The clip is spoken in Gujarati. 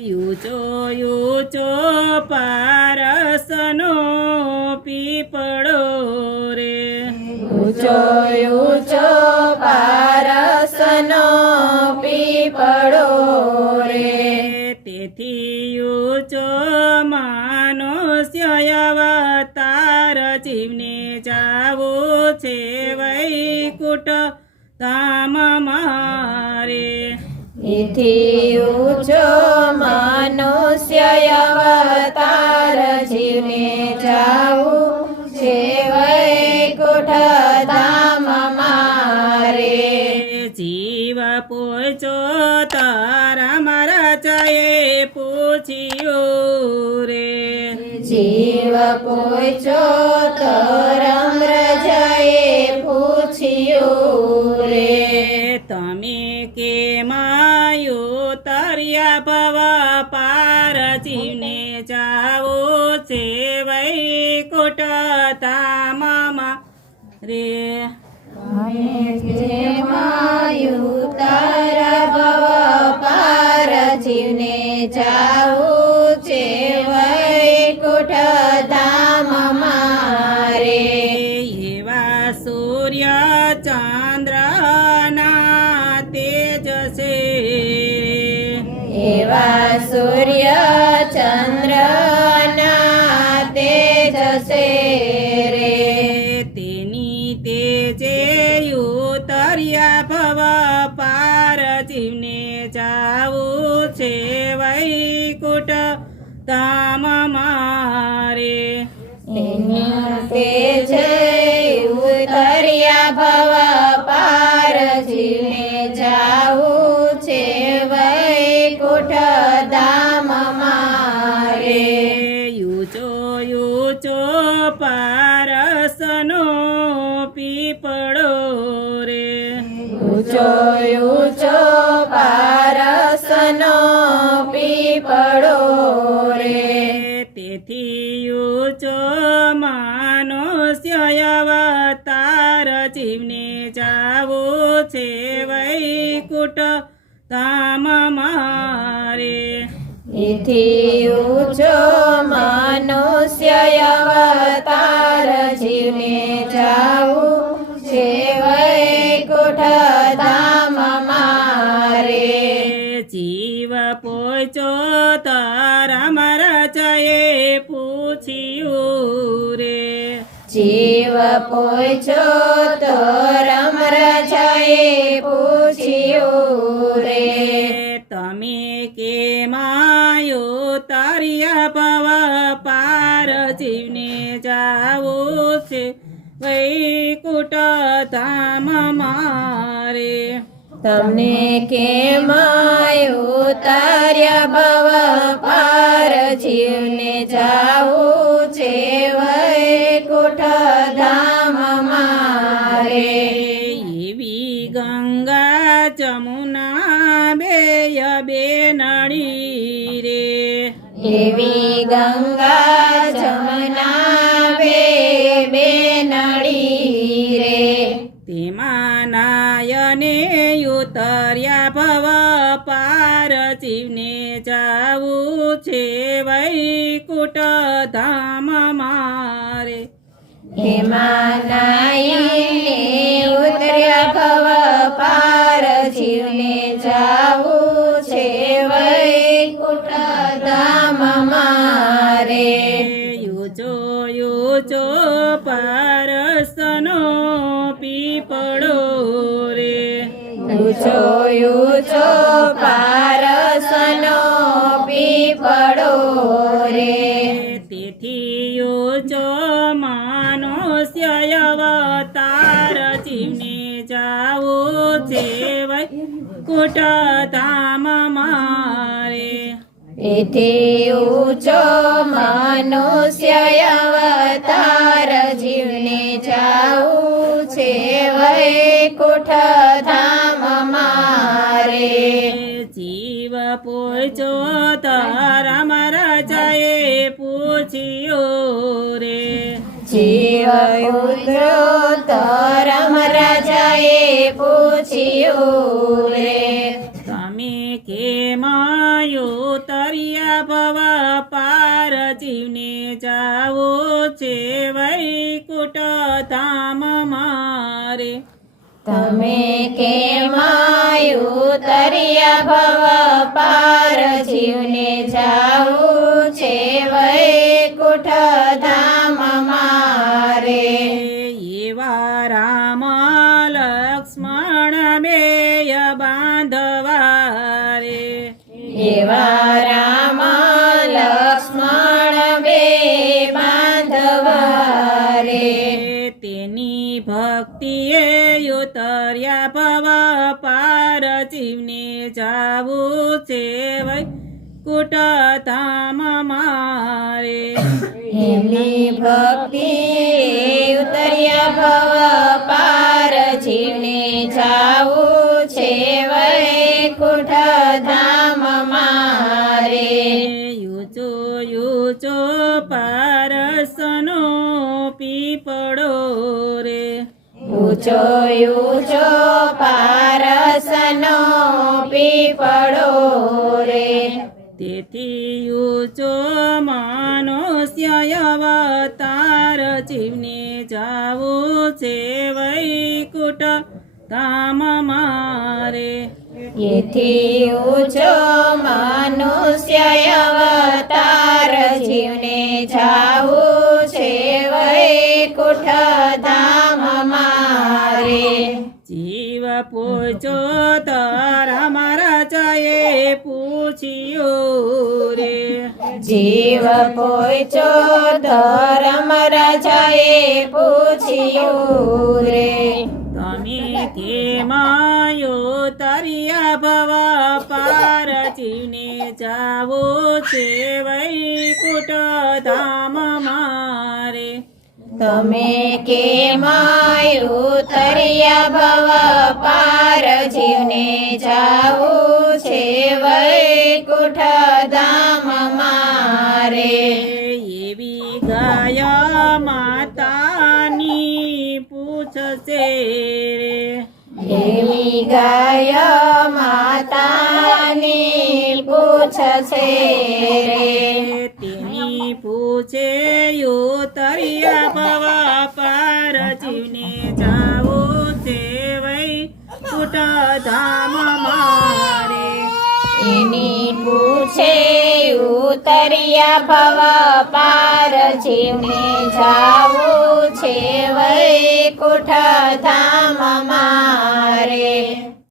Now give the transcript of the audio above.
ઊંચો ઊંચો પારસનો પીપળો રે, ઊંચો ઊંચો પારસનો પીપળો રે, તેથી ઊંચો મનુષ્ય અવતાર જીવને જાવું છે વૈકુંઠ ધામ મારે. એથી ઊંચો મનુષ્ય અવતાર જીવને જાવું છે વૈકુંઠ ધામ મારે. જીવ પૂછો તારા મારા ચાએ પૂછ્યું રે, જીવ પૂછો તો રમરજાએ પૂછ્યું રે, તમે કેમ ઉતર્યા ભવ પાર જીવને જાવો છે વૈકુંઠ ધામ રે. તારા ભવ પાર જીવને જાવું છે વૈકુંઠ ધામ મારે. એવા સૂર્ય ચંદ્રના તેજ છે, એવા સૂર્ય ચંદ્રના તેજ છે રે, તેની તેજે ઉતર્યા ભવ પાર જીવને જાવું છે વૈકુંઠ ધામ મારે. તેજ ઉતર્યા ભવ પાર જીવને જાવું છે વૈકુંઠ ધામ મારે. ઊંચો ઊંચો પારસનો પીપળો રે, ઊંચો ઊંચો પારસનો પીપળો રે, તેથી ઊંચો મનુષ્ય અવતાર જીવને જાવું છે વૈકુંઠ ધામ મારે. એથી ઊંચો મનુષ્ય અવતાર જીવને જાવું છે વૈકુંઠ ધામ મારે. જીવ પૂછો તારા મારા ચાએ પૂછ્યું રે, જીવ પૂછો તો રમરજાએ પૂછ્યું રે, તમે કેમ ઉતર્યા ભવ પાર જીવને જાવું છે વૈકુંઠ ધામ મારે. તમને કેમ ઉતાર્યા ભવ પાર જીવને જાવું છે વૈકુંઠ ધામ મારે. એવી ગંગા જમુના બેય બેનડી રે, એવી ગંગા જમના બેનડી રે, તેમાં નાયને ઉતર્યા ભવ પાર જીવને જાવું છે વૈકુંઠ ધામ મારે. એમાં નાઈને ઉતર્યા ભવ પાર જીવને જાવું છે વૈકુંઠ ધામ મારે. ઊંચો ઊંચો પારસનો પીપળો રે, ઊંચો ઊંચો પારસનો પીપળો રે, તેથી ઊંચો મનુષ્ય અવતાર જીવને જાવું છે વૈકુંઠ ધામ મારે. એથી ઊંચો મનુષ્ય અવતાર જીવને જાવું છે વૈકુંઠ ધામ મારે. જીવ પૂછો તારા મારા ચાએ પૂછ્યું રે, જીવ ઉતરો તો રમરાજાએ પૂછ્યું રે, તમે કેમ ઉતર્યા તરિયા ભવ પાર જીવને જાવું છે વૈકુંઠ ધામ મારે. તમે કેમ ઉતર્યા ભવ પાર જીવને જાવું છે વૈકુંઠ ધામ મારે. એવા રામ લક્ષ્મણ બેય બાંધવા રે. એવા રામ લક્ષ્મણ બે બાંધવા રે. તેની ભક્તિએ ઉતર્યા ભવ પાર જીવને જાવું છે વૈકુંઠ ધામ મારે. એમની ભક્તિ ઉતર્યા ભવ પાર જીવને જાવું છે વૈકુંઠ ધામ મારે. યુચો યુચો પારસનો પીપળો રે. ઊંચો ઊંચો પારસનો પીપળો રે. તેથી ઊંચો મનુષ્ય અવતાર જીવને જાવું છે વૈકુંઠ ધામ મારે. એથી ઊંચો મનુષ્ય અવતાર જીવને જાવું છે વૈકુંઠ ધામ મારે. જીવ પૂછો તારા મારા જયે પૂછ્યું રે. જીવ પોચો ધર્મ રાજાએ પૂછ્યું રે. તમે કેમાયો તરિયા ભવ પાર જીવને જાવું છે વૈકુંઠ ધામ મારે. તમે કેમ ઉતર્યા ભવ પાર જીવને જાવું છે વૈકુંઠ ધામ મારે. એવી ગાયા માતાની પૂછશે રે. એવી ગાય માતાની પૂછશે રે. તેની પૂછે ઉતર્યા ભવ પાર જીવને જાવું છે વૈકુંઠ ધામ મારે. એની પૂછે ઉતર્યા ભવ પાર જીવને જાવું છે વૈકુંઠ ધામ મારે.